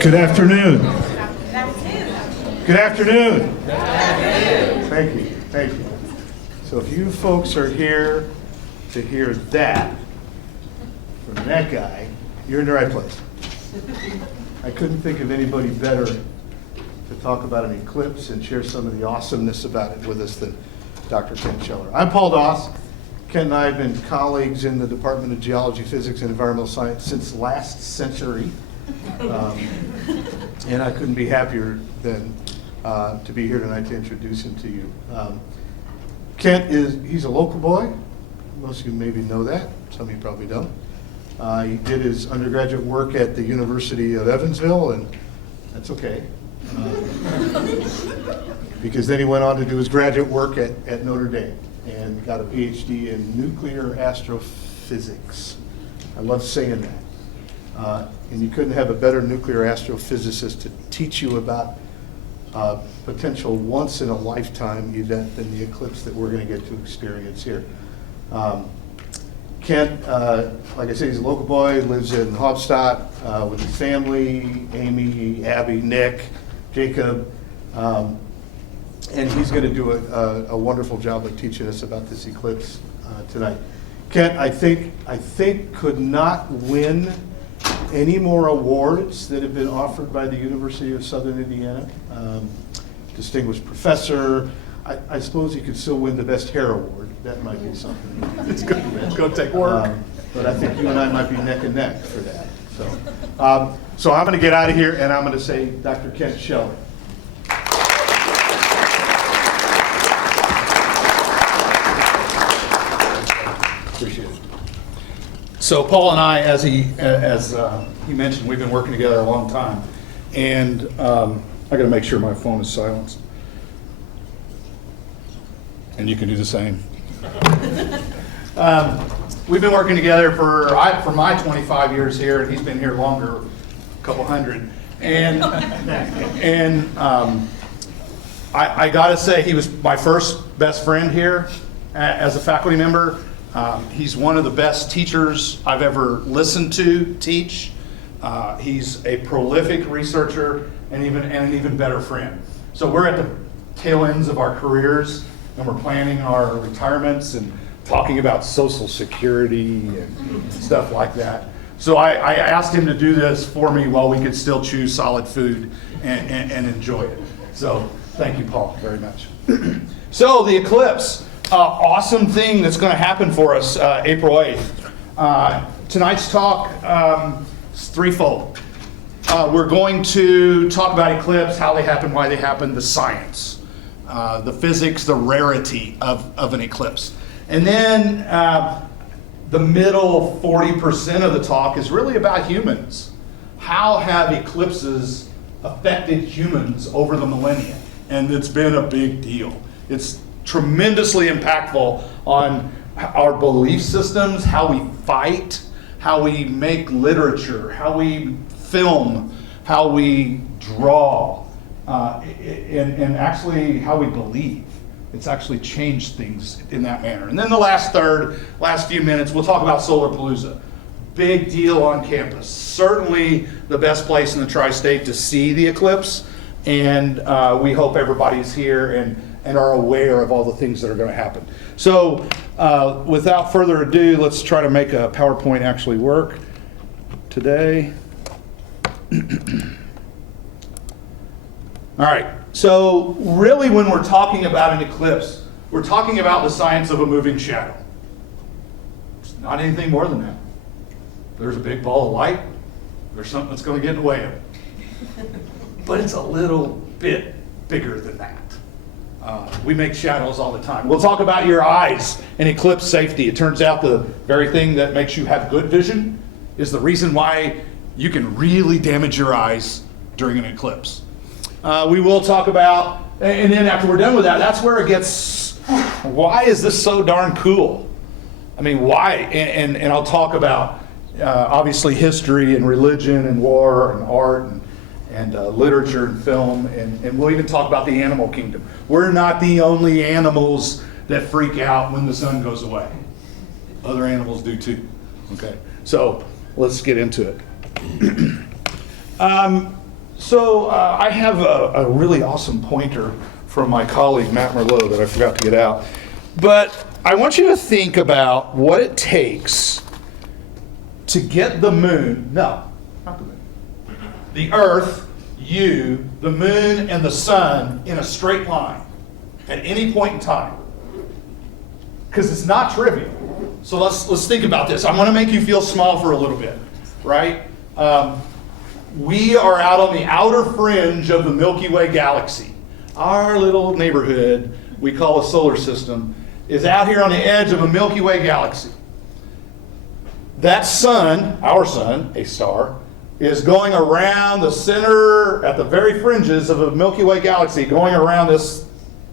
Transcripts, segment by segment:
Good afternoon. Good afternoon. Thank you. Thank you. So if you folks are here to hear that from that guy, you're in the right place. I couldn't think of anybody better to talk about an eclipse and share some of the awesomeness about it with us than Dr. Ken Scheller. I'm Paul Doss. Ken and I have been colleagues in the Department of Geology, Physics, and Environmental Science since last century. And I couldn't be happier than to be here tonight to introduce him to you. Kent he's a local boy. Most of you maybe know that. Some of you probably don't. He did his undergraduate work at the University of Evansville, and that's okay. Because then he went on to do his graduate work at Notre Dame and got a PhD in nuclear astrophysics. I love saying that. And you couldn't have a better nuclear astrophysicist to teach you about potential once-in-a-lifetime event than the eclipse that we're going to get to experience here. Kent, like I said, he's a local boy, lives in Hofstadt with his family, Amy, Abby, Nick, Jacob, and he's going to do a wonderful job of teaching us about this eclipse tonight. Kent, I think could not win any more awards that have been offered by the University of Southern Indiana. Distinguished professor. I suppose he could still win the best hair award. That might be something. It's going to take work. But I think you and I might be neck and neck for that. So I'm going to get out of here and I'm going to say Dr. Kent Scheller. Appreciate it. So Paul and I, as he mentioned, we've been working together a long time, and I got to make sure my phone is silenced, and you can do the same. We've been working together for my 25 years here, and he's been here longer, a couple hundred, and I got to say he was my first best friend here as a faculty member. He's one of the best teachers I've ever listened to teach. He's a prolific researcher and an even better friend. So we're at the tail ends of our careers, and we're planning our retirements and talking about Social Security and stuff like that. So I asked him to do this for me while we could still chew solid food and enjoy it. So thank you, Paul, very much. So the eclipse. Awesome thing that's going to happen for us April 8th. Tonight's talk is threefold. We're going to talk about eclipse, how they happen, why they happen, the science, the physics, the rarity of an eclipse. And then the middle 40% of the talk is really about humans. How have eclipses affected humans over the millennia? And it's been a big deal. It's tremendously impactful on our belief systems, how we fight, how we make literature, how we film, how we draw, and actually how we believe. It's actually changed things in that manner. And then the last few minutes, we'll talk about Solarpalooza. Big deal on campus. Certainly the best place in the tri-state to see the eclipse, and we hope everybody's here and are aware of all the things that are going to happen. So without further ado, let's try to make a PowerPoint actually work today. All right, so really when we're talking about an eclipse, we're talking about the science of a moving shadow. It's not anything more than that. There's a big ball of light, there's something that's going to get in the way of it. But it's a little bit bigger than that. We make shadows all the time. We'll talk about your eyes and eclipse safety. It turns out the very thing that makes you have good vision is the reason why you can really damage your eyes during an eclipse. We will talk about, and then after we're done with that, that's where it gets, why is this so darn cool? I mean, why? And I'll talk about, obviously, history and religion and war and art and literature and film, and we'll even talk about the animal kingdom. We're not the only animals that freak out when the sun goes away. Other animals do too. Okay, so let's get into it. So I have a really awesome pointer from my colleague Matt Merlot that I forgot to get out. But I want you to think about what it takes to get the moon, no, not the moon, the earth, you, the moon, and the sun in a straight line at any point in time. Because it's not trivial. So let's think about this. I want to make you feel small for a little bit, right? We are out on the outer fringe of the Milky Way galaxy. Our little neighborhood we call a solar system is out here on the edge of a Milky Way galaxy. That sun, our sun, a star, is going around the center at the very fringes of a Milky Way galaxy, going around this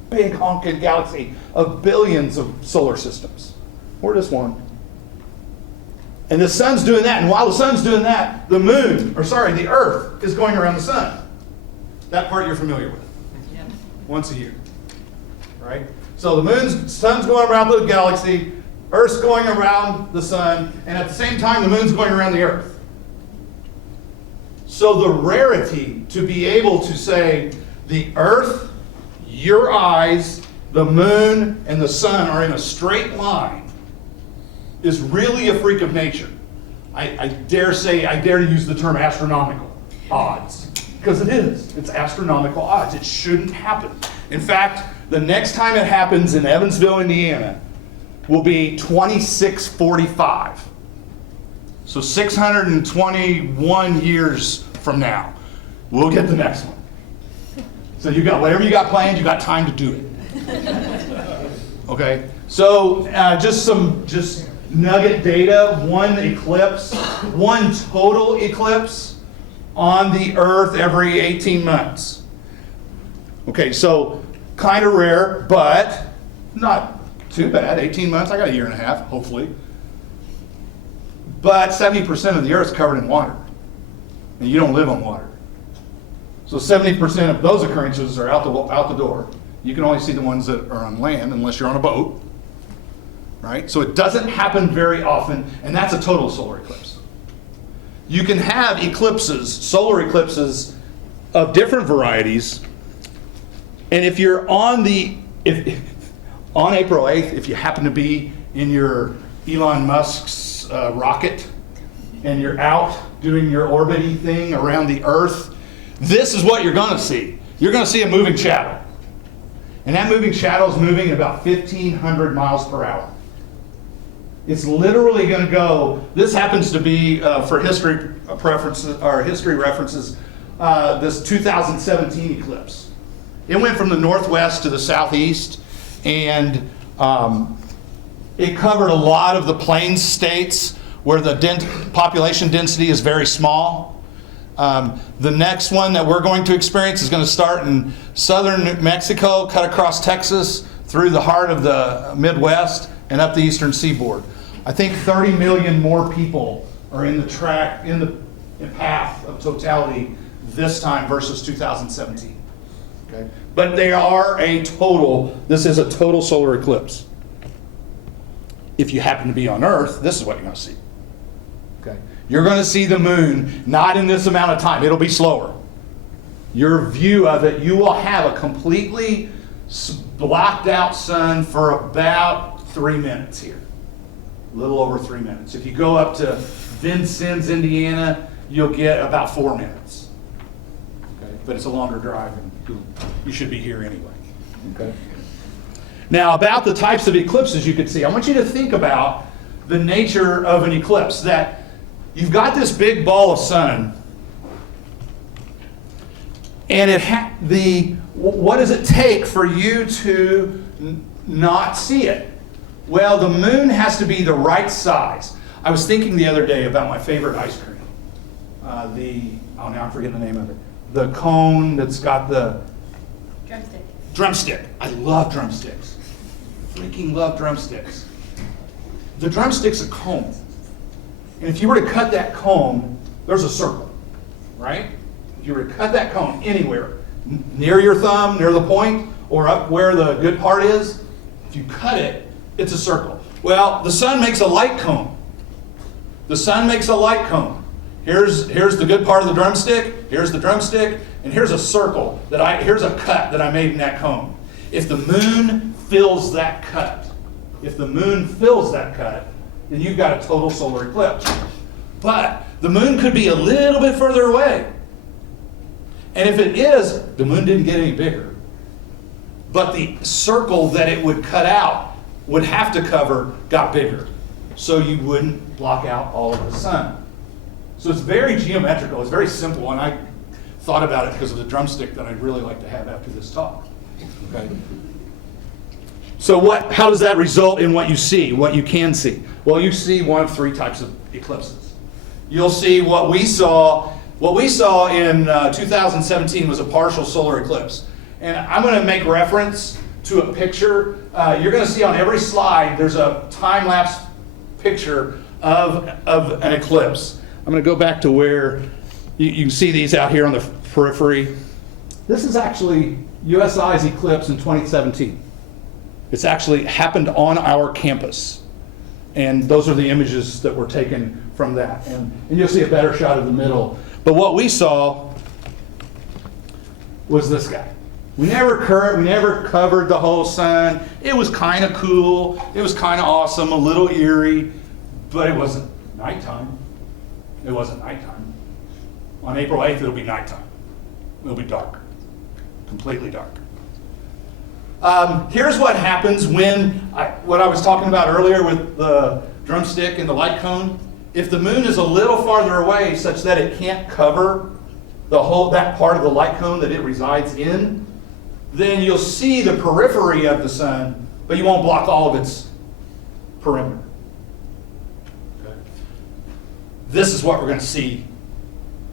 big honking galaxy of billions of solar systems. We're just one. And the sun's doing that, and while the sun's doing that, the earth is going around the sun. That part you're familiar with. Yep. Once a year. Right? So the sun's going around the galaxy, Earth's going around the sun, and at the same time the moon's going around the earth. So the rarity to be able to say the earth, your eyes, the moon, and the sun are in a straight line is really a freak of nature. I dare to use the term astronomical odds, because it is. It's astronomical odds. It shouldn't happen. In fact, the next time it happens in Evansville, Indiana, will be 2645. So 621 years from now, we'll get the next one. So you got whatever you got planned, you got time to do it. Okay, so just nugget data, one total eclipse on the earth every 18 months. Okay, so kind of rare, but not too bad. 18 months, I got a year and a half, hopefully. But 70% of the earth's covered in water, and you don't live on water. So 70% of those occurrences are out the door. You can only see the ones that are on land unless you're on a boat, right? So it doesn't happen very often, and that's a total solar eclipse. You can have eclipses, solar eclipses of different varieties, and if you're on on April 8th, if you happen to be in your Elon Musk's rocket and you're out doing your orbiting thing around the Earth, this is what you're going to see. You're going to see a moving shadow. And that moving shadow is moving at about 1,500 miles per hour. It's literally going to go, this happens to be, for history references, this 2017 eclipse. It went from the northwest to the southeast, and it covered a lot of the plains states where the population density is very small. The next one that we're going to experience is going to start in southern New Mexico, cut across Texas, through the heart of the Midwest, and up the eastern seaboard. I think 30 million more people are in the path of totality this time versus 2017. Okay? But they are this is a total solar eclipse. If you happen to be on Earth, this is what you're going to see. Okay? You're going to see the moon not in this amount of time. It'll be slower. Your view of it, you will have a completely blocked out sun for about 3 minutes here. A little over 3 minutes. If you go up to Vincennes, Indiana, you'll get about 4 minutes. Okay? But it's a longer drive, and you should be here anyway. Okay? Now, about the types of eclipses you could see, I want you to think about the nature of an eclipse. That you've got this big ball of sun, and what does it take for you to not see it? Well, the moon has to be the right size. I was thinking the other day about my favorite ice cream. Now I'm forgetting the name of it. The cone that's got the... Drumstick. I love drumsticks. Freaking love drumsticks. The drumstick's a cone. And if you were to cut that cone, there's a circle, right? If you were to cut that cone anywhere, near your thumb, near the point, or up where the good part is, if you cut it, it's a circle. Well, the sun makes a light cone. The sun makes a light cone. Here's the good part of the drumstick, here's the drumstick, and here's a circle, here's a cut that I made in that cone. If the moon fills that cut, then you've got a total solar eclipse. But the moon could be a little bit further away. And if it is, the moon didn't get any bigger. But the circle that it would cut out, would have to cover, got bigger. So you wouldn't block out all of the sun. So it's very geometrical, it's very simple, and I thought about it because of the drumstick that I'd really like to have after this talk. Okay. So how does that result in what you see, what you can see? Well, you see one of three types of eclipses. You'll see what we saw in 2017 was a partial solar eclipse. And I'm going to make reference to a picture. You're going to see on every slide, there's a time-lapse picture of an eclipse. I'm going to go back to where you can see these out here on the periphery. This is actually USI's eclipse in 2017. It's actually happened on our campus. And those are the images that were taken from that. And you'll see a better shot of the middle. But what we saw was this guy. We never covered the whole sun. It was kind of cool. It was kind of awesome, a little eerie, but it wasn't nighttime. It wasn't nighttime. On April 8th, it'll be nighttime. It'll be dark, completely dark. Here's what happens what I was talking about earlier with the drumstick and the light cone. If the moon is a little farther away such that it can't cover that part of the light cone that it resides in, then you'll see the periphery of the sun, but you won't block all of its perimeter. Okay. This is what we're going to see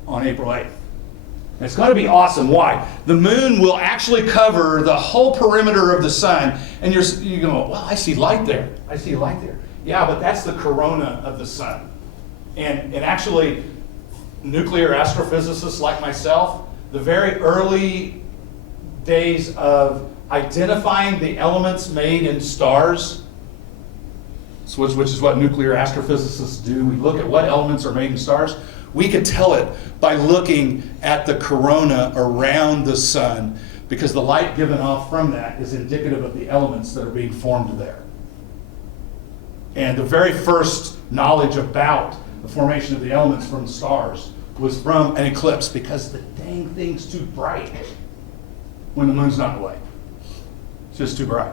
on April 8th. And it's going to be awesome. Why? The moon will actually cover the whole perimeter of the sun, and you're going, well, I see light there. I see light there. Yeah, but that's the corona of the sun. And actually, nuclear astrophysicists like myself, the very early days of identifying the elements made in stars, which is what nuclear astrophysicists do. We look at what elements are made in stars. We could tell it by looking at the corona around the sun, because the light given off from that is indicative of the elements that are being formed there. And the very first knowledge about the formation of the elements from the stars was from an eclipse, because the dang thing's too bright when the moon's not away. It's just too bright.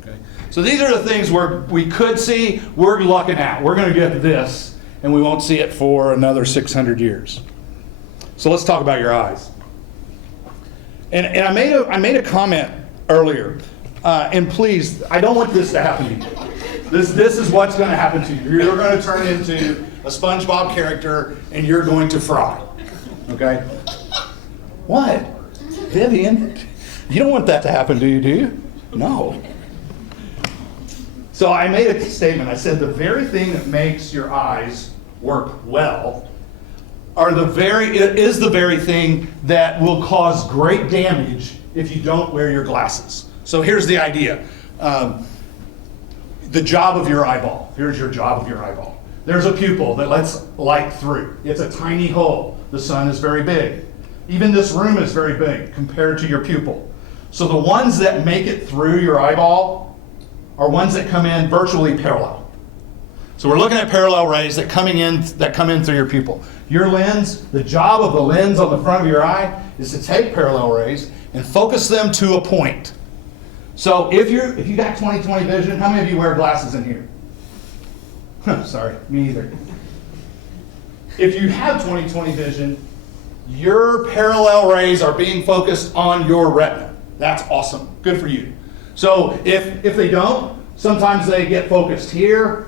Okay. So these are the things we could see. We're lucking out. We're going to get this, and we won't see it for another 600 years. So let's talk about your eyes. And I made a comment earlier, and please, I don't want this to happen to you. This is what's going to happen to you. You're going to turn into a SpongeBob character, and you're going to fry. Okay? What? Vivian, you don't want that to happen, do you? No. So I made a statement. I said the very thing that makes your eyes work well is the very thing that will cause great damage if you don't wear your glasses. So here's the idea. The job of your eyeball. Here's your job of your eyeball. There's a pupil that lets light through. It's a tiny hole. The sun is very big. Even this room is very big compared to your pupil. So the ones that make it through your eyeball are ones that come in virtually parallel. So we're looking at parallel rays that come in through your pupil. Your lens, the job of the lens on the front of your eye is to take parallel rays and focus them to a point. So if you got 20/20 vision, how many of you wear glasses in here? Sorry, me either. If you have 20/20 vision, your parallel rays are being focused on your retina. That's awesome. Good for you. So if they don't, sometimes they get focused here,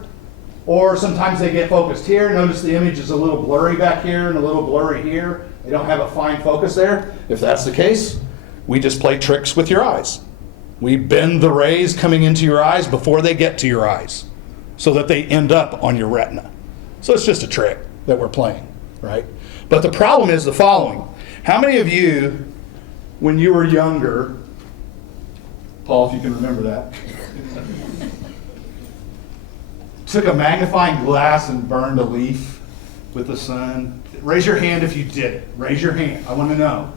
or sometimes they get focused here. Notice the image is a little blurry back here and a little blurry here. They don't have a fine focus there. If that's the case, we just play tricks with your eyes. We bend the rays coming into your eyes before they get to your eyes, so that they end up on your retina. So it's just a trick that we're playing, right? But the problem is the following. How many of you, when you were younger, Paul, if you can remember that, took a magnifying glass and burned a leaf with the sun? Raise your hand if you did it. Raise your hand. I want to know.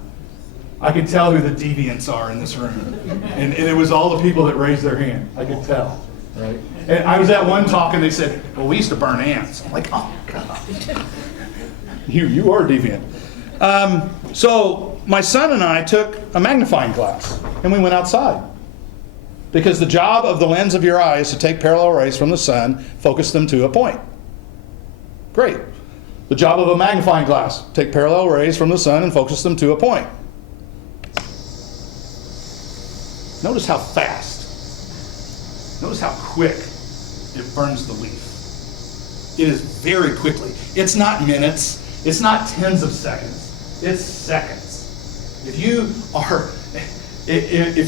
I could tell who the deviants are in this room. And it was all the people that raised their hand. I could tell. Right? And I was at one talk and they said, well, we used to burn ants. I'm like, oh, God. You are deviant. So my son and I took a magnifying glass and we went outside. Because the job of the lens of your eye is to take parallel rays from the sun, focus them to a point. Great. The job of a magnifying glass, take parallel rays from the sun and focus them to a point. Notice how fast, notice how quick it burns the leaf. It is very quickly. It's not minutes, it's not tens of seconds, it's seconds. If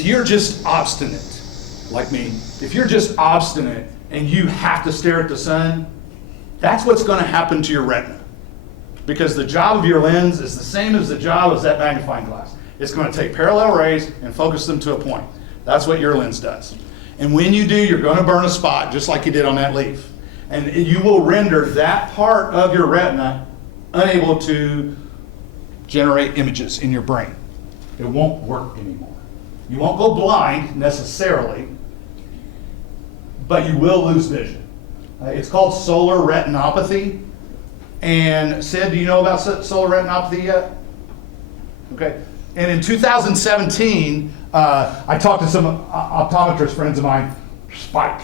you're just obstinate, like me, if you're just obstinate and you have to stare at the sun, that's what's going to happen to your retina. Because the job of your lens is the same as the job of that magnifying glass. It's going to take parallel rays and focus them to a point. That's what your lens does. And when you do, you're going to burn a spot just like you did on that leaf. And you will render that part of your retina unable to generate images in your brain. It won't work anymore. You won't go blind necessarily, but you will lose vision. It's called solar retinopathy. And Sid, do you know about solar retinopathy yet? Okay. And in 2017, I talked to some optometrist friends of mine, spike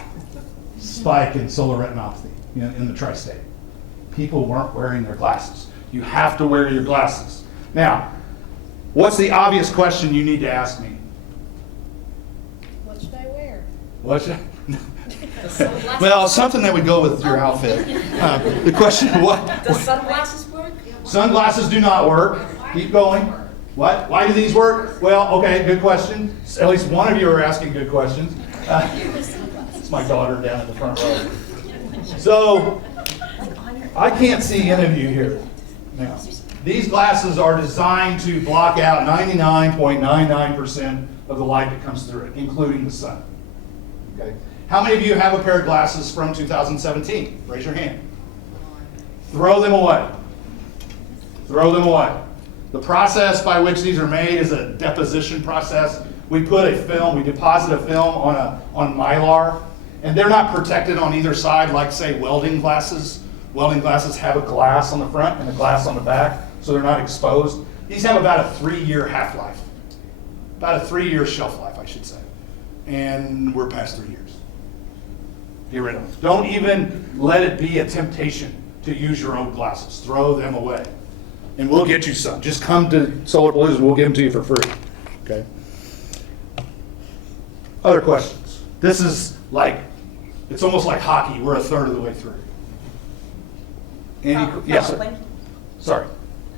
in solar retinopathy in the tri-state. People weren't wearing their glasses. You have to wear your glasses. Now, what's the obvious question you need to ask me? What should I wear? What should Well, something that would go with your outfit. The question, what? Does sunglasses work? Sunglasses do not work. Keep going. What? Why do these work? Well, okay, good question. At least one of you are asking good questions. It's my daughter down at the front row. So, I can't see any of you here. Now, these glasses are designed to block out 99.99% of the light that comes through it, including the sun. Okay. How many of you have a pair of glasses from 2017? Raise your hand. Throw them away. Throw them away. The process by which these are made is a deposition process. We put a film, we deposit a film on mylar, and they're not protected on either side like, say, welding glasses. Welding glasses have a glass on the front and a glass on the back, so they're not exposed. These have about a 3-year half-life. About a 3-year shelf life, I should say. And we're past 3 years. Get rid of them. Don't even let it be a temptation to use your own glasses. Throw them away. And we'll get you some. Just come to Solar Blues and we'll give them to you for free. Okay? Other questions? This is like, it's almost like hockey. We're a third of the way through. Yes, sir. Sorry.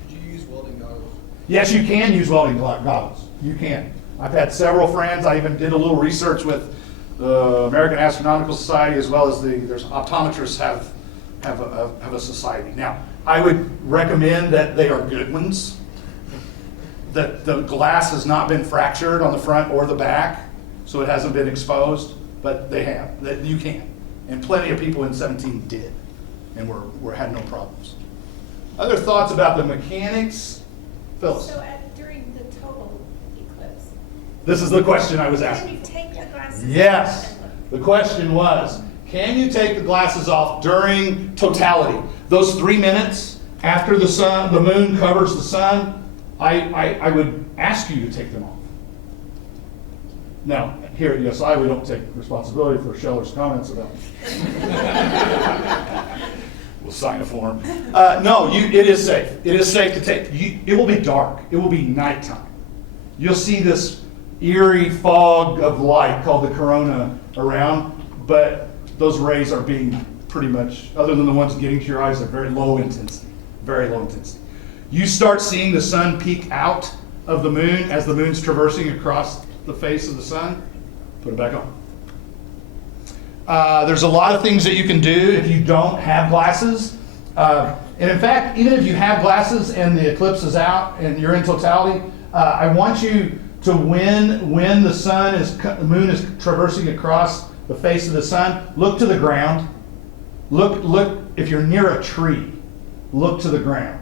Could you use welding goggles? Yes, you can use welding goggles. You can. I've had several friends. I even did a little research with the American Astronomical Society, as well as there's optometrists have a society. Now, I would recommend that they are good ones, that the glass has not been fractured on the front or the back, so it hasn't been exposed, but they have. That you can. And plenty of people in 17 did, and had no problems. Other thoughts about the mechanics? Phyllis. So during the total eclipse, This is the question I was can asking. you take the glasses Yes. off? The question was, can you take the glasses off during totality? Those 3 minutes after the moon covers the sun, I would ask you to take them off. Now, here at USI, we don't take responsibility for Scheller's comments about We'll sign a form. No, it is safe. It is safe to take. It will be dark. It will be nighttime. You'll see this eerie fog of light called the corona around, but those rays are being pretty much, other than the ones getting to your eyes, they're very low intensity. Very low intensity. You start seeing the sun peek out of the moon as the moon's traversing across the face of the sun. Put it back on. There's a lot of things that you can do if you don't have glasses. And in fact, even if you have glasses and the eclipse is out and you're in totality, I want you to, when the moon is traversing across the face of the sun, look to the ground. Look, if you're near a tree, look to the ground.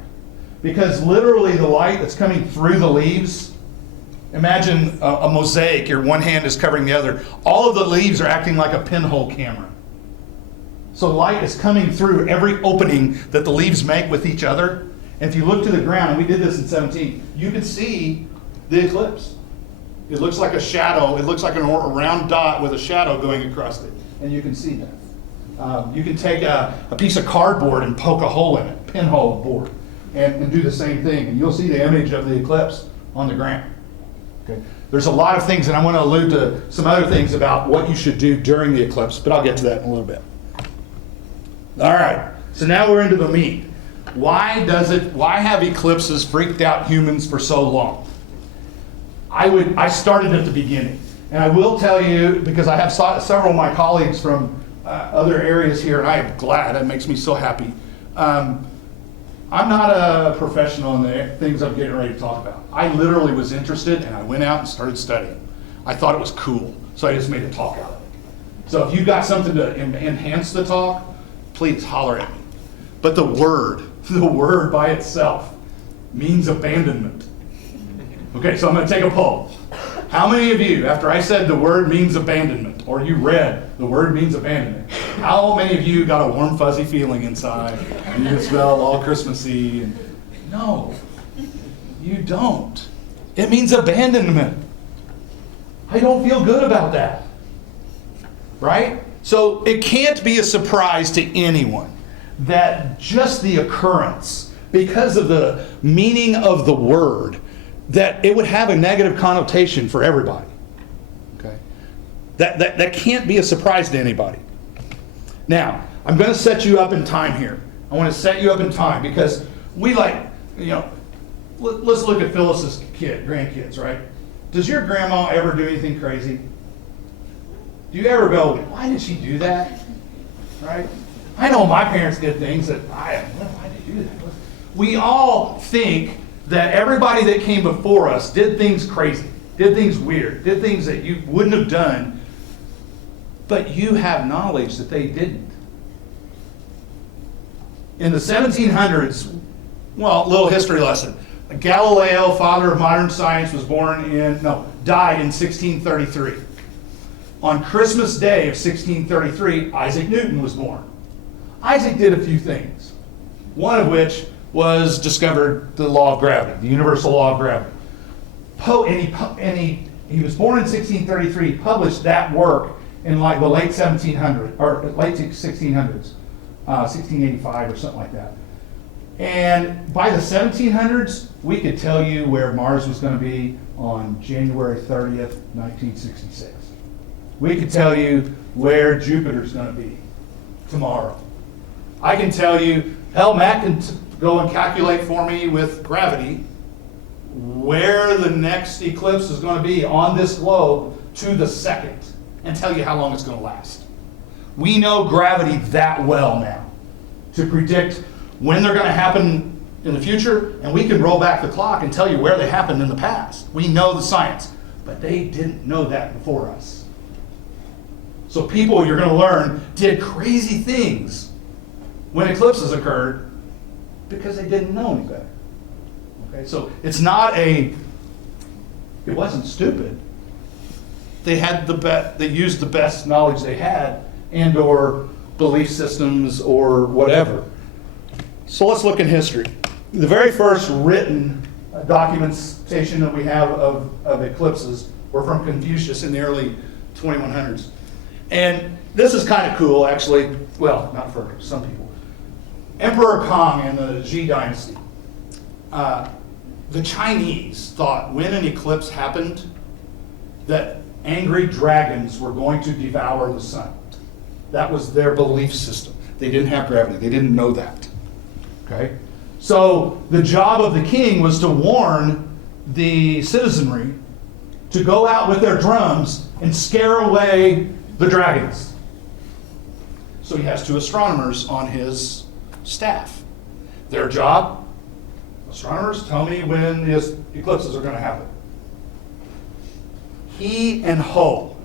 because literally the light that's coming through the leaves, imagine a mosaic, your one hand is covering the other. All of the leaves are acting like a pinhole camera. So light is coming through every opening that the leaves make with each other. And if you look to the ground, and we did this in 17, you can see the eclipse. It looks like a shadow. It looks like a round dot with a shadow going across it. And you can see that. You can take a piece of cardboard and poke a hole in it, pinhole board, and do the same thing. And you'll see the image of the eclipse on the ground. Okay. There's a lot of things, and I want to allude to some other things about what you should do during the eclipse, but I'll get to that in a little bit. All right, so now we're into the meat. Why have eclipses freaked out humans for so long? I started at the beginning, and I will tell you, because I have several of my colleagues from other areas here, and I am glad, it makes me so happy. I'm not a professional in the things I'm getting ready to talk about. I literally was interested, and I went out and started studying. I thought it was cool, so I just made a talk out of it. So if you've got something to enhance the talk, please holler at me. But the word by itself means abandonment. Okay, so I'm going to take a poll. How many of you, after I said the word means abandonment, or you read the word means abandonment, how many of you got a warm fuzzy feeling inside and you smell all Christmassy? No, you don't. It means abandonment. I don't feel good about that. Right? So it can't be a surprise to anyone that just the occurrence, because of the meaning of the word, that it would have a negative connotation for everybody. Okay? That can't be a surprise to anybody. Now, I'm going to set you up in time here. I want to set you up in time because we let's look at Phyllis's grandkids, right? Does your grandma ever do anything crazy? Do you ever go, why did she do that? Right? I know my parents did things that why did they do that? We all think that everybody that came before us did things crazy, did things weird, did things that you wouldn't have done, but you have knowledge that they didn't. In the 1700s, well, little history lesson. Galileo, father of modern science, died in 1633. On Christmas Day of 1633, Isaac Newton was born. Isaac did a few things, one of which was discovered the law of gravity, the universal law of gravity. He was born in 1633, published that work in like the late 1700s, or late 1600s, 1685 or something like that. And by the 1700s, we could tell you where Mars was going to be on January 30th, 1966. We could tell you where Jupiter's going to be tomorrow. I can tell you, Matt can go and calculate for me with gravity where the next eclipse is going to be on this globe to the second and tell you how long it's going to last. We know gravity that well now to predict when they're going to happen in the future, and we can roll back the clock and tell you where they happened in the past. We know the science, but they didn't know that before us. So people, you're going to learn, did crazy things when eclipses occurred because they didn't know any better. Okay, so it wasn't stupid. They used the best knowledge they had and or belief systems or whatever. So let's look in history. The very first written documentation that we have of eclipses were from Confucius in the early 2100s. And this is kind of cool, actually. Well, not for some people. Emperor Kong in the Xi dynasty. The Chinese thought when an eclipse happened that angry dragons were going to devour the sun. That was their belief system. They didn't have gravity. They didn't know that. Okay? So the job of the king was to warn the citizenry to go out with their drums and scare away the dragons. So he has two astronomers on his staff. Their job, astronomers, tell me when the eclipses are going to happen. He and Ho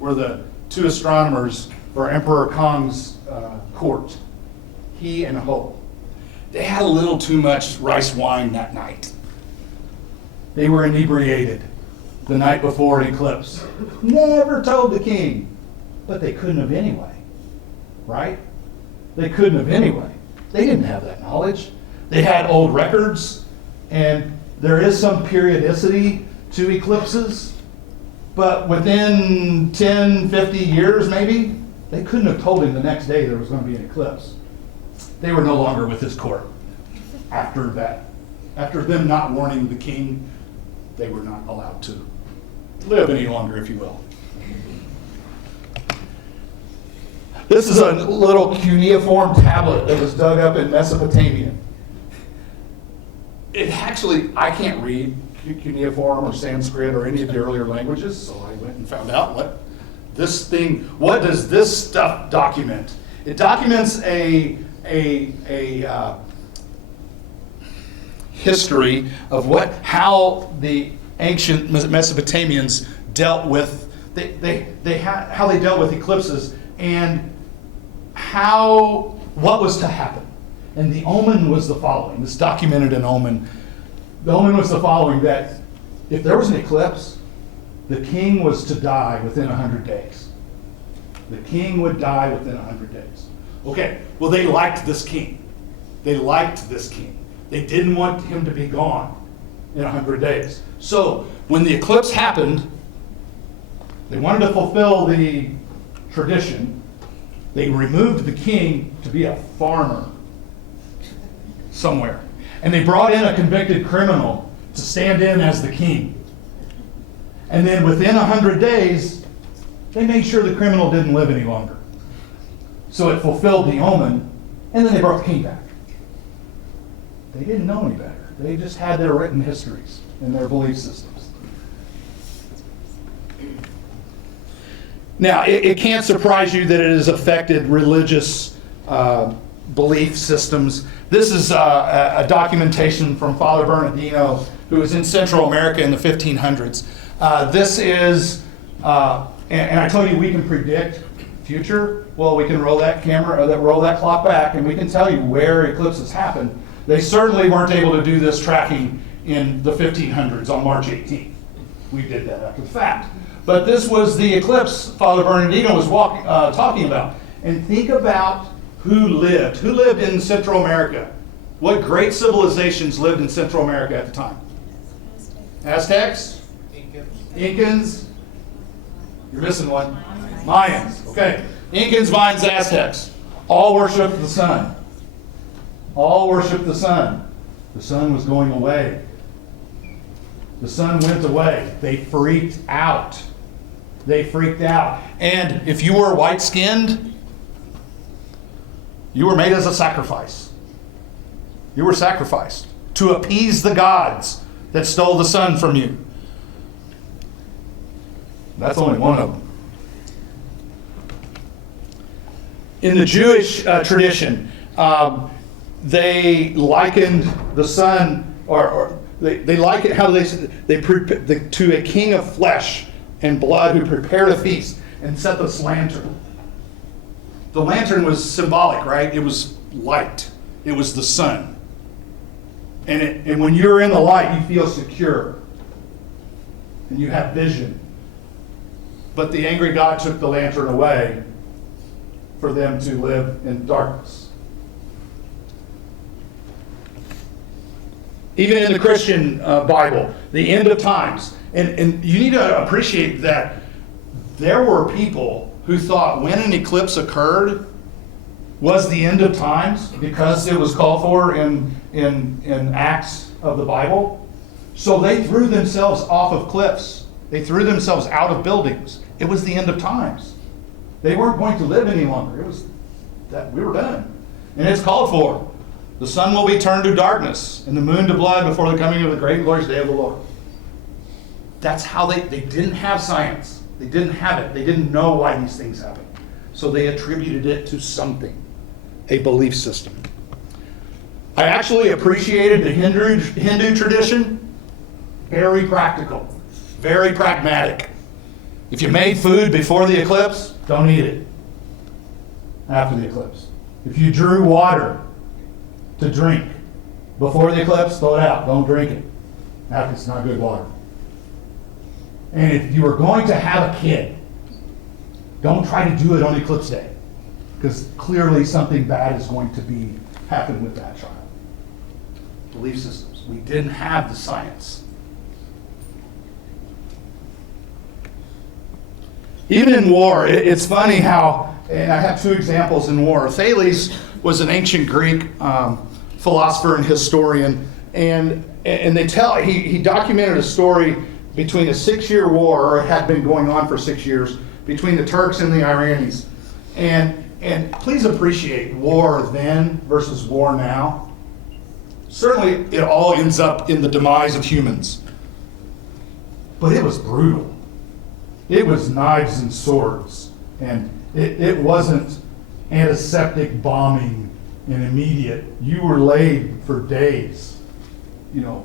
were the two astronomers for Emperor Kong's court. He and Ho. They had a little too much rice wine that night. They were inebriated the night before an eclipse. Never told the king, but they couldn't have anyway, right? They couldn't have anyway. They didn't have that knowledge. They had old records, and there is some periodicity to eclipses, but within 10, 50 years maybe, they couldn't have told him the next day there was going to be an eclipse. They were no longer with his court after that. After them not warning the king, they were not allowed to live any longer, if you will. This is a little cuneiform tablet that was dug up in Mesopotamia. It actually, I can't read cuneiform or Sanskrit or any of the earlier languages, so I went and found out what does this stuff document? It documents a history of how the ancient Mesopotamians dealt with how they dealt with eclipses and what was to happen. And the omen was the following. This documented an omen. The omen was the following, that if there was an eclipse, the king was to die within 100 days. The king would die within 100 days. Okay, well, they liked this king. They liked this king. They didn't want him to be gone in 100 days. So when the eclipse happened, they wanted to fulfill the tradition. They removed the king to be a farmer somewhere. And they brought in a convicted criminal to stand in as the king. And then within 100 days, they made sure the criminal didn't live any longer. So it fulfilled the omen, and then they brought the king back. They didn't know any better. They just had their written histories and their belief systems. Now, it can't surprise you that it has affected religious belief systems. This is a documentation from Father Bernardino, who was in Central America in the 1500s. This is, and I told you we can predict future. Well, we can roll that roll that clock back, and we can tell you where eclipses happen. They certainly weren't able to do this tracking in the 1500s on March 18th. We did that after the fact. But this was the eclipse Father Bernardino was talking about. And think about who lived in Central America. What great civilizations lived in Central America at the time? Aztecs? Incans? You're missing one. Mayans. Okay. Incans, Mayans, Aztecs. All worshiped the sun. All worshiped the sun. The sun was going away. The sun went away. They freaked out. They freaked out. And if you were white-skinned, you were made as a sacrifice. You were sacrificed to appease the gods that stole the sun from you. That's only one of them. In the Jewish tradition, they likened the sun, or they liken how to a king of flesh and blood who prepared a feast and set this lantern. The lantern was symbolic, right? It was light. It was the sun. And when you're in the light, you feel secure. And you have vision. But the angry God took the lantern away for them to live in darkness. Even in the Christian Bible, the end of times. And you need to appreciate that there were people who thought when an eclipse occurred was the end of times because it was called for in Acts of the Bible. So they threw themselves off of cliffs. They threw themselves out of buildings. It was the end of times. They weren't going to live any longer. It was that we were done. And it's called for. The sun will be turned to darkness and the moon to blood before the coming of the great and glorious day of the Lord. That's how they didn't have science. They didn't have it. They didn't know why these things happened. So they attributed it to something, a belief system. I actually appreciated the Hindu tradition. Very practical, very pragmatic. If you made food before the eclipse, don't eat it after the eclipse. If you drew water to drink. Before the eclipse, throw it out. Don't drink it. After, it's not good water. And if you are going to have a kid, don't try to do it on eclipse day, because clearly something bad is going to be happen with that child. Belief systems. We didn't have the science. Even in war, it's funny how, and I have two examples in war. Thales was an ancient Greek philosopher and historian, and they tell, he documented a story between a 6-year war, or it had been going on for 6 years, between the Turks and the Iranians. And please appreciate war then versus war now. Certainly it all ends up in the demise of humans. But it was brutal. It was knives and swords. And it wasn't antiseptic bombing and immediate. You were laid for days,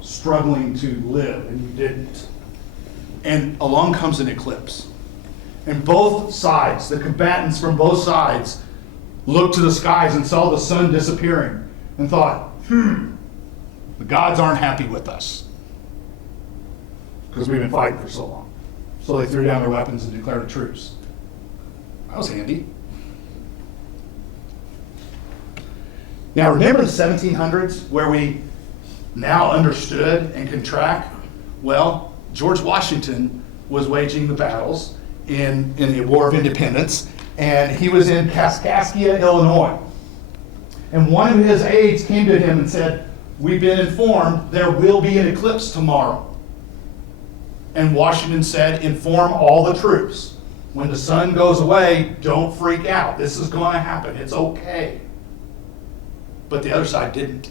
struggling to live, and you didn't. And along comes an eclipse. And both sides, the combatants from both sides, looked to the skies and saw the sun disappearing and thought, the gods aren't happy with us because we've been fighting for so long. So they threw down their weapons and declared a truce. That was handy. Now remember the 1700s where we now understood and can track? Well, George Washington was waging the battles in the War of Independence, and he was in Kaskaskia, Illinois. And one of his aides came to him and said, "We've been informed there will be an eclipse tomorrow." And Washington said, "Inform all the troops. When the sun goes away, don't freak out. This is going to happen. It's okay." But the other side didn't.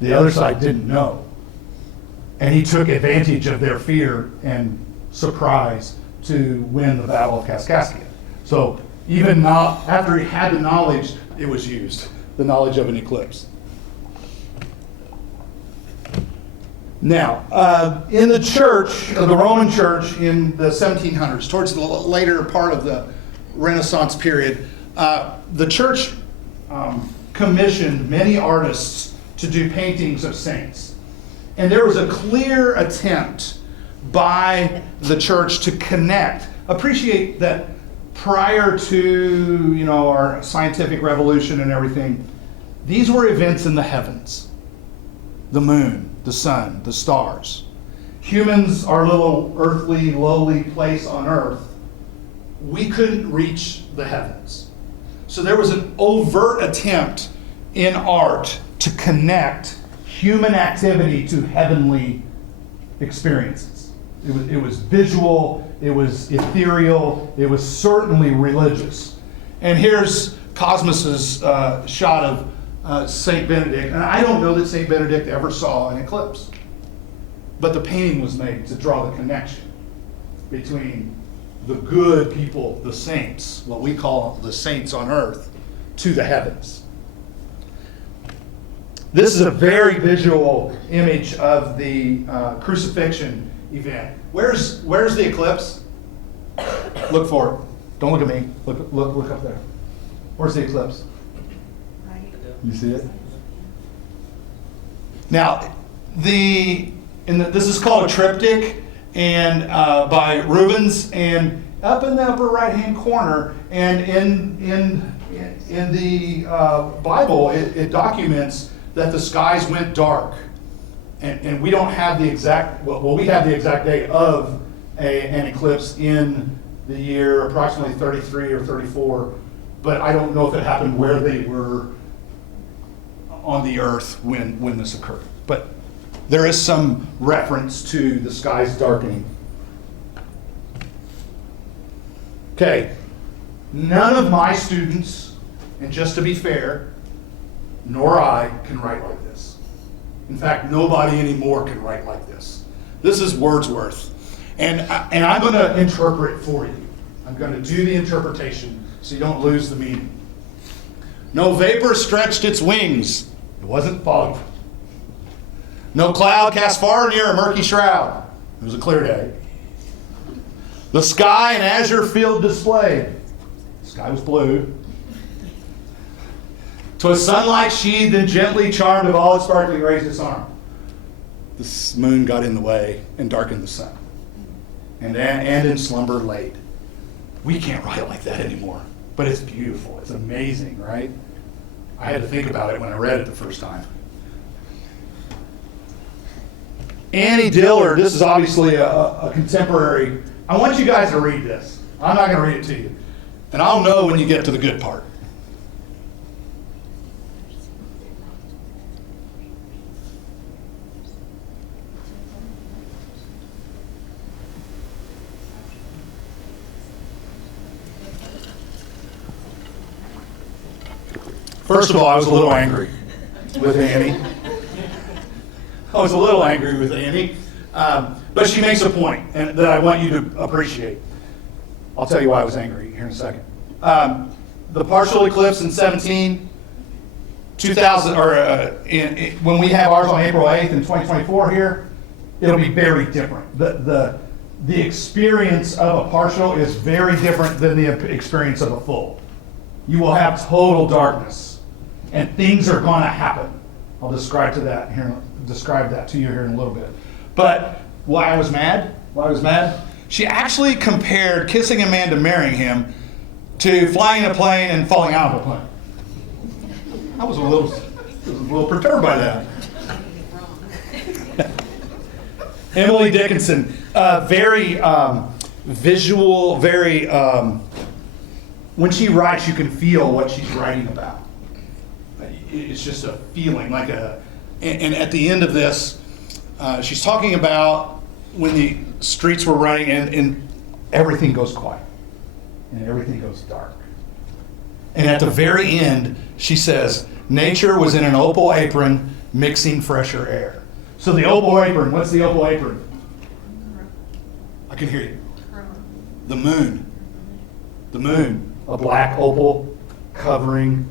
The other side didn't know. And he took advantage of their fear and surprise to win the Battle of Kaskaskia. So even not, after he had the knowledge, it was used, the knowledge of an eclipse. Now, in the church, the Roman church in the 1700s, towards the later part of the Renaissance period, the church commissioned many artists to do paintings of saints. And there was a clear attempt by the church to connect. Appreciate that prior to, our scientific revolution and everything, these were events in the heavens. The moon, the sun, the stars. Humans, our little earthly, lowly place on earth, we couldn't reach the heavens. So there was an overt attempt in art to connect human activity to heavenly experiences. It was visual, it was ethereal, it was certainly religious. And here's Cosmos's shot of St. Benedict. And I don't know that St. Benedict ever saw an eclipse. But the painting was made to draw the connection between the good people, the saints, what we call the saints on earth, to the heavens. This is a very visual image of the crucifixion event. Where's the eclipse? Look for it. Don't look at me. Look up there. Where's the eclipse? You see it? Now, this is called a triptych, and by Rubens, and up in the upper right-hand corner, and in the Bible, it documents that the skies went dark, and we don't have the exact. Well, we have the exact date of an eclipse in the year approximately 33 or 34, but I don't know if it happened where they were on the earth when this occurred. But there is some reference to the skies darkening. Okay, none of my students, and just to be fair, nor I can write like this. In fact, nobody anymore can write like this. This is Wordsworth. And I'm going to interpret for you. I'm going to do the interpretation so you don't lose the meaning. No vapor stretched its wings. It wasn't fog. No cloud cast far near a murky shroud. It was a clear day. The sky an azure field displayed. The sky was blue. 'Twas sunlight sheathed and gently charmed of all its sparkling rays disarmed. The moon got in the way and darkened the sun. And in slumber laid. We can't write like that anymore, but it's beautiful. It's amazing, right? I had to think about it when I read it the first time. Annie Dillard, this is obviously a contemporary. I want you guys to read this. I'm not going to read it to you. And I'll know when you get to the good part. First of all, I was a little angry with Annie. I was a little angry with Annie. But she makes a point and that I want you to appreciate. I'll tell you why I was angry here in a second. The partial eclipse in 2000, when we have ours on April 8th in 2024 here, it'll be very different. The experience of a partial is very different than the experience of a full. You will have total darkness, and things are going to happen. I'll describe that to you here in a little bit. But why I was mad? She actually compared kissing a man to marrying him to flying in a plane and falling out of a plane. I was a little perturbed by that. Emily Dickinson, very visual, very. When she writes, you can feel what she's writing about. It's just a feeling, like a. And at the end of this, she's talking about when the streets were running and everything goes quiet and everything goes dark. And at the very end, she says, nature was in an opal apron mixing fresher air. So the opal apron, what's the opal apron? I can hear you. The moon. The moon. A black opal covering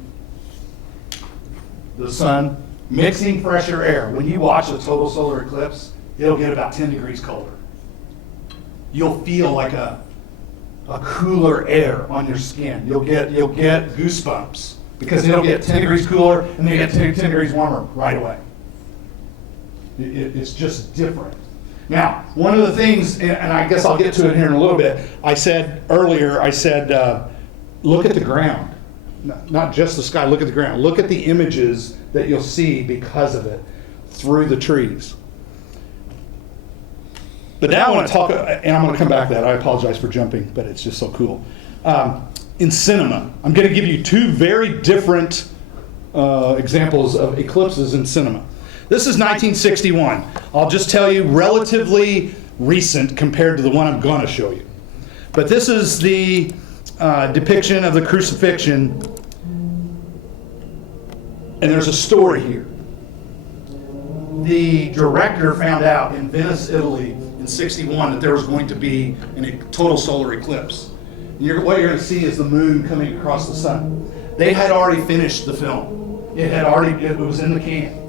the sun, mixing fresher air. When you watch a total solar eclipse, it'll get about 10 degrees colder. You'll feel like a cooler air on your skin. You'll get goosebumps because it'll get 10 degrees cooler and then you get 10 degrees warmer right away. It's just different. Now, one of the things, and I guess I'll get to it here in a little bit, I said earlier, look at the ground. Not just the sky, look at the ground. Look at the images that you'll see because of it through the trees. But now I want to talk, and I'm going to come back to that. I apologize for jumping, but it's just so cool. In cinema, I'm going to give you two very different examples of eclipses in cinema. This is 1961. I'll just tell you, relatively recent compared to the one I'm going to show you. But this is the depiction of the crucifixion, and there's a story here. The director found out in Venice, Italy, in 61 that there was going to be a total solar eclipse. And what you're going to see is the moon coming across the sun. They had already finished the film. It was in the can.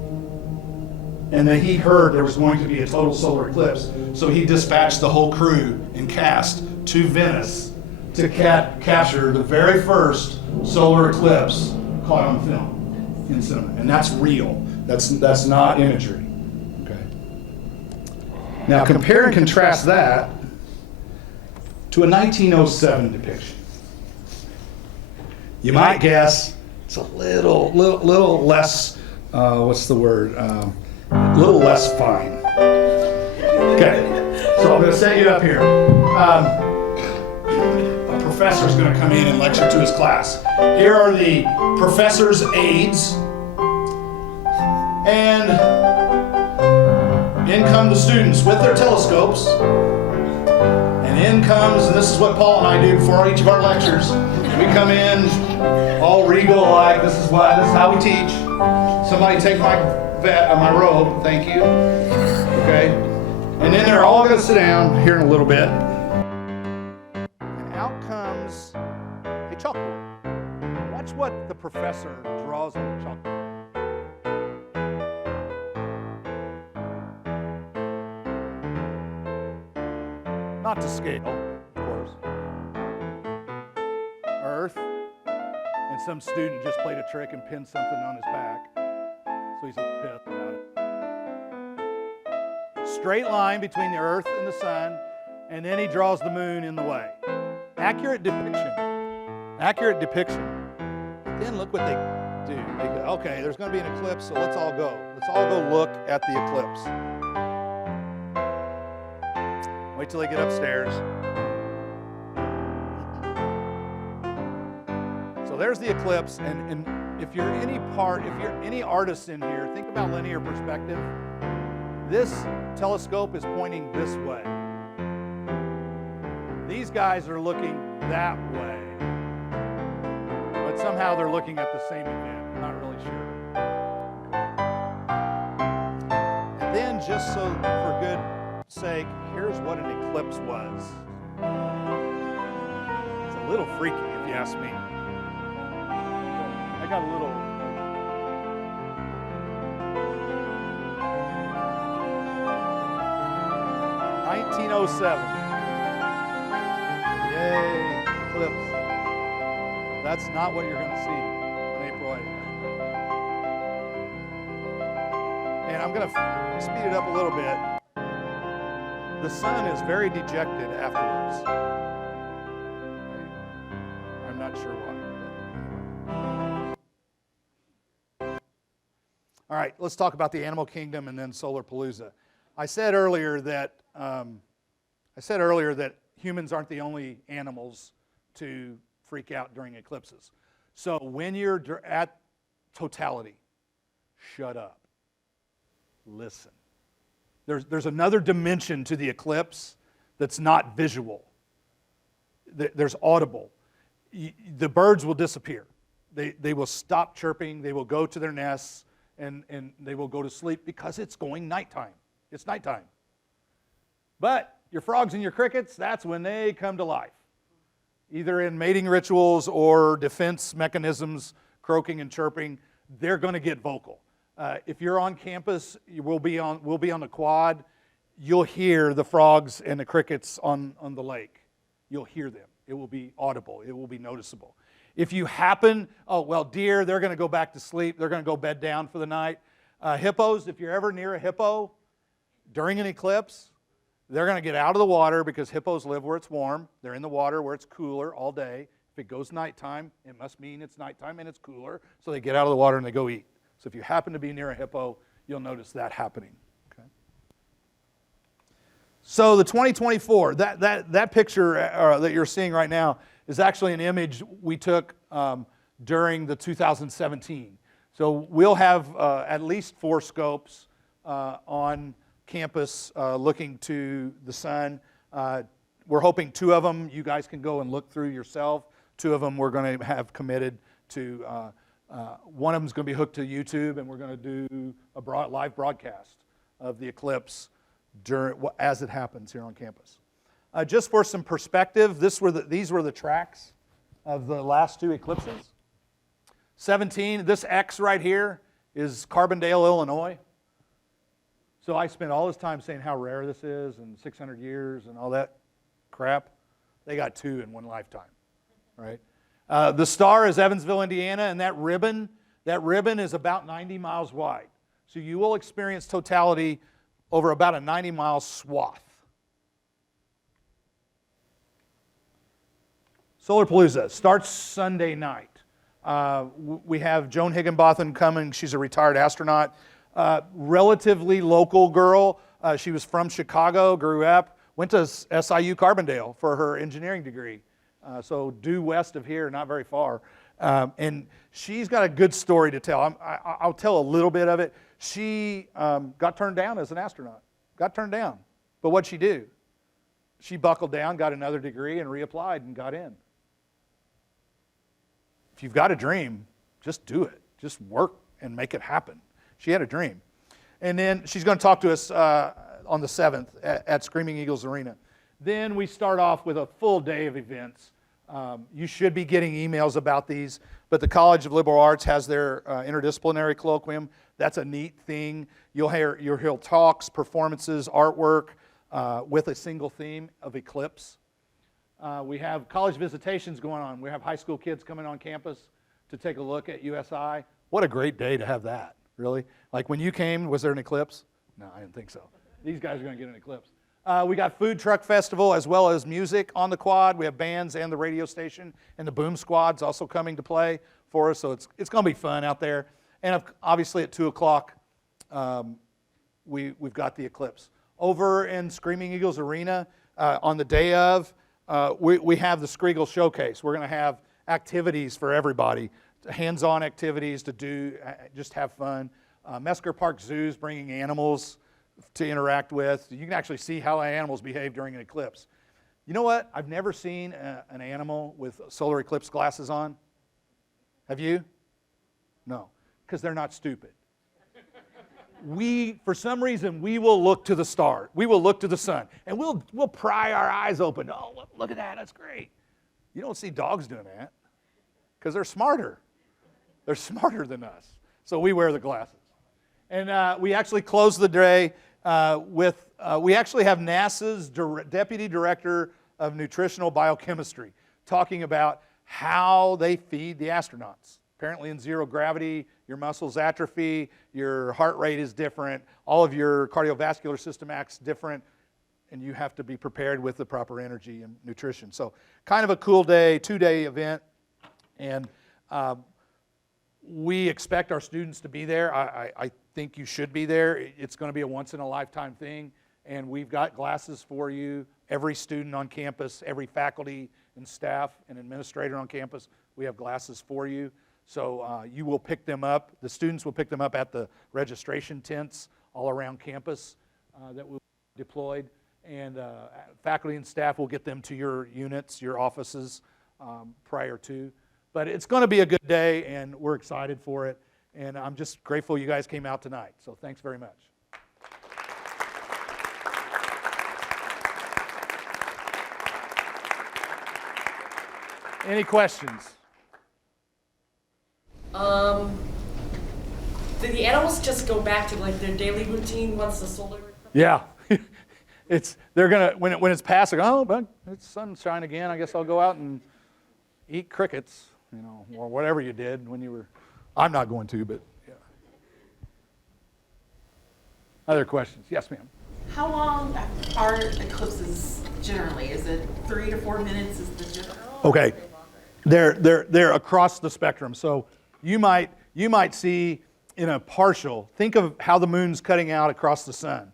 And then he heard there was going to be a total solar eclipse. So he dispatched the whole crew and cast to Venice to capture the very first solar eclipse caught on film in cinema. And that's real. That's not imagery. Okay. Now compare and contrast that to a 1907 depiction. You might guess it's a little less, what's the word? A little less fine. Okay, so I'm going to set you up here. A professor's going to come in and lecture to his class. Here are the professor's aides. And in come the students with their telescopes. And in comes, and this is what Paul and I do before each of our lectures. We come in all regal, like this is how we teach. Somebody take my robe, thank you. Okay. And then they're all going to sit down here in a little bit. And out comes a chalkboard. Watch what the professor draws on the chalkboard. Not to scale, of course. Earth and some student just played a trick and pinned something on his back. So he's pissed about it. Straight line between the earth and the sun, and then he draws the moon in the way. Accurate depiction. Accurate depiction. But then look what they do. They go, okay, there's going to be an eclipse, so let's all go. Let's all go look at the eclipse. Wait till they get upstairs. So there's the eclipse, and if you're any artist in here, think about linear perspective. This telescope is pointing this way. These guys are looking that way. But somehow they're looking at the same event. I'm not really sure. And then, just so for good sake, here's what an eclipse was. It's a little freaky, if you ask me. I got a little... 1907. Yay, eclipse. That's not what you're going to see on April 8th. And I'm going to speed it up a little bit. The sun is very dejected afterwards. I'm not sure why. All right, let's talk about the animal kingdom and then Solar Palooza. I said earlier that humans aren't the only animals to freak out during eclipses. So when you're at totality, shut up. Listen. There's another dimension to the eclipse that's not visual. There's audible. The birds will disappear. They will stop chirping. They will go to their nests, and they will go to sleep because it's going nighttime. It's nighttime. But your frogs and your crickets, that's when they come to life. Either in mating rituals or defense mechanisms, croaking and chirping, they're going to get vocal. If you're on campus, we'll be on the quad, you'll hear the frogs and the crickets on the lake. You'll hear them. It will be audible. It will be noticeable. If you happen, deer, they're going to go back to sleep. They're going to go bed down for the night. Hippos, if you're ever near a hippo during an eclipse, they're going to get out of the water because hippos live where it's warm. They're in the water where it's cooler all day. If it goes nighttime, it must mean it's nighttime and it's cooler. So they get out of the water and they go eat. So if you happen to be near a hippo, you'll notice that happening. Okay. So the 2024, that picture that you're seeing right now is actually an image we took during the 2017. So we'll have at least 4 scopes on campus looking to the sun. We're hoping 2 of them you guys can go and look through yourself. 2 of them we're going to have committed to. One of them is going to be hooked to YouTube, and we're going to do a live broadcast of the eclipse as it happens here on campus. Just for some perspective, these were the tracks of the last 2 eclipses. 17, this X right here is Carbondale, Illinois. So I spent all this time saying how rare this is and 600 years and all that crap. They got 2 in one lifetime, right? The star is Evansville, Indiana, and that ribbon is about 90 miles wide. So you will experience totality over about a 90-mile swath. Solar Palooza starts Sunday night. We have Joan Higginbotham coming. She's a retired astronaut. Relatively local girl. She was from Chicago, grew up, went to SIU Carbondale for her engineering degree. So due west of here, not very far. And she's got a good story to tell. I'll tell a little bit of it. She got turned down as an astronaut. Got turned down. But what'd she do? She buckled down, got another degree, and reapplied and got in. If you've got a dream, just do it. Just work and make it happen. She had a dream. And then she's going to talk to us on the 7th at Screaming Eagles Arena. Then we start off with a full day of events. You should be getting emails about these, but the College of Liberal Arts has their interdisciplinary colloquium. That's a neat thing. You'll hear talks, performances, artwork with a single theme of eclipse. We have college visitations going on. We have high school kids coming on campus to take a look at USI. What a great day to have that, really. Like when you came, was there an eclipse? No, I didn't think so. These guys are going to get an eclipse. We got food truck festival as well as music on the quad. We have bands and the radio station, and the boom squad's also coming to play for us, so it's going to be fun out there. And obviously at 2 o'clock, we've got the eclipse. Over in Screaming Eagles Arena, on the day of, we have the Skriegel Showcase. We're going to have activities for everybody, hands-on activities to do, just have fun. Mesker Park Zoo's bringing animals to interact with. You can actually see how animals behave during an eclipse. You know what? I've never seen an animal with solar eclipse glasses on. Have you? No, because they're not stupid. For some reason, we will look to the star. We will look to the sun, and we'll pry our eyes open. Oh, look at that. That's great. You don't see dogs doing that because they're smarter. They're smarter than us. So we wear the glasses. And we actually close the day we actually have NASA's Deputy Director of Nutritional Biochemistry talking about how they feed the astronauts. Apparently in zero gravity, your muscles atrophy, your heart rate is different, all of your cardiovascular system acts different, and you have to be prepared with the proper energy and nutrition. So kind of a cool day, 2-day event, and we expect our students to be there. I think you should be there. It's going to be a once-in-a-lifetime thing, and we've got glasses for you. Every student on campus, every faculty and staff and administrator on campus, we have glasses for you. So you will pick them up. The students will pick them up at the registration tents all around campus that will be deployed, and faculty and staff will get them to your units, your offices prior to. But it's going to be a good day, and we're excited for it. And I'm just grateful you guys came out tonight. So thanks very much. Any questions? Do the animals just go back to like their daily routine once the solar? Yeah. They're gonna when it's passing. Oh, but it's sunshine again. I guess I'll go out and eat crickets, or whatever you did when you were. I'm not going to, but yeah. Other questions? Yes, ma'am. How long are eclipses generally? Is it 3 to 4 minutes? Is the general? Okay, they're across the spectrum. So you might see in a partial. Think of how the moon's cutting out across the sun.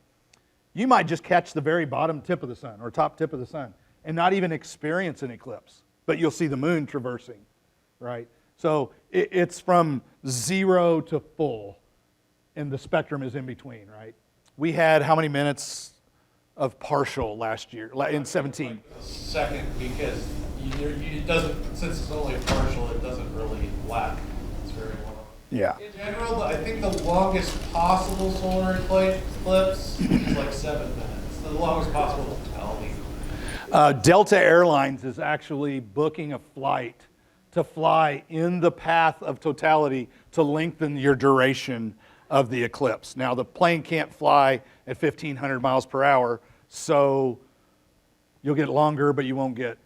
You might just catch the very bottom tip of the sun or top tip of the sun and not even experience an eclipse, but you'll see the moon traversing, right? So it's from 0 to full, and the spectrum is in between, right? We had how many minutes of partial last year, in 17? Second, because it doesn't, since it's only a partial, it doesn't really last. It's very long. Yeah. In general, I think the longest possible solar eclipse is like 7 minutes. The longest possible totality. Delta Airlines is actually booking a flight to fly in the path of totality to lengthen your duration of the eclipse. Now, the plane can't fly at 1,500 miles per hour, so you'll get longer, but you won't get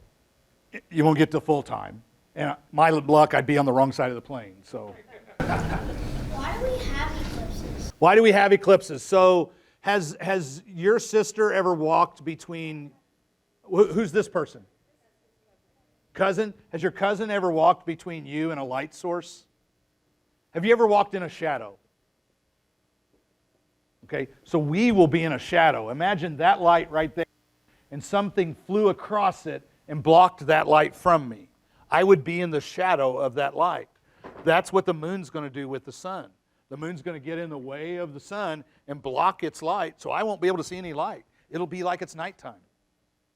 to full time. And my luck, I'd be on the wrong side of the plane. So. Why do we have eclipses? Why do we have eclipses? So, has your sister ever walked between? Who's this person? Cousin? Has your cousin ever walked between you and a light source? Have you ever walked in a shadow? Okay, so we will be in a shadow. Imagine that light right there, and something flew across it and blocked that light from me. I would be in the shadow of that light. That's what the moon's going to do with the sun. The moon's going to get in the way of the sun and block its light, so I won't be able to see any light. It'll be like it's nighttime.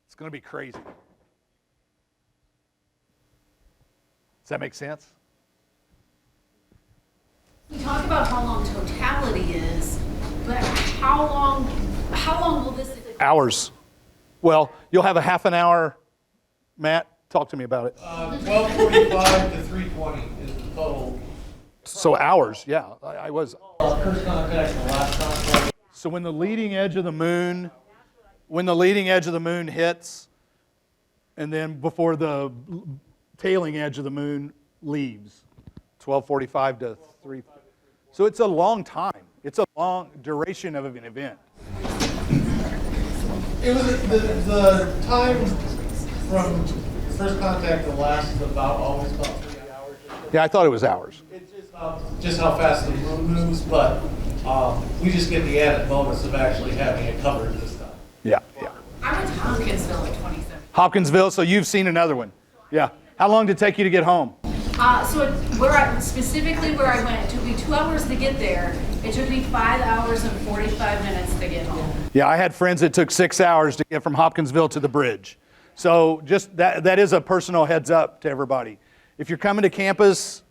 It's going to be crazy. Does that make sense? We talk about how long totality is, but how long will this? Hours. Well, you'll have a half an hour. Matt, talk to me about it. 12:45 to 3:20 is the total. So hours, yeah. I was. First contact and last contact. So when the leading edge of the moon hits, and then before the tailing edge of the moon leaves, 12:45 to 3. So it's a long time. It's a long duration of an event. It was the time from first contact to last always about 3 hours. Yeah, I thought it was hours. It's just how fast the moon moves, but we just get the added bonus of actually having it covered this time. Yeah. I went to Hopkinsville at 27. Hopkinsville, so you've seen another one. Yeah. How long did it take you to get home? Specifically where I went, it took me 2 hours to get there. It took me 5 hours and 45 minutes to get home. Yeah, I had friends that took 6 hours to get from Hopkinsville to the bridge. So just that is a personal heads up to everybody. If you're coming to campus,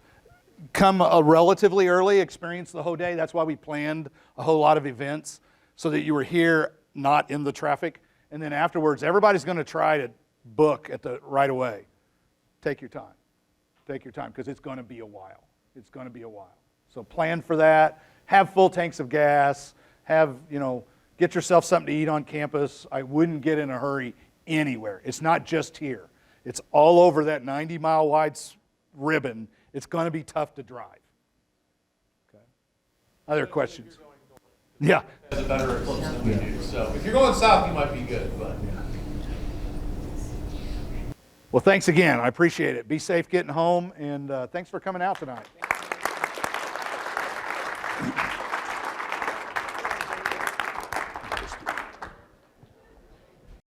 come relatively early, experience the whole day. That's why we planned a whole lot of events so that you were here, not in the traffic. And then afterwards, everybody's going to try to book right away. Take your time. Take your time because it's going to be a while. It's going to be a while. So plan for that. Have full tanks of gas. Get yourself something to eat on campus. I wouldn't get in a hurry anywhere. It's not just here. It's all over that 90-mile wide ribbon. It's going to be tough to drive. Okay. Other questions? Yeah. Has a better eclipse than we do. So if you're going south, you might be good, but. Well, thanks again. I appreciate it. Be safe getting home, and thanks for coming out tonight.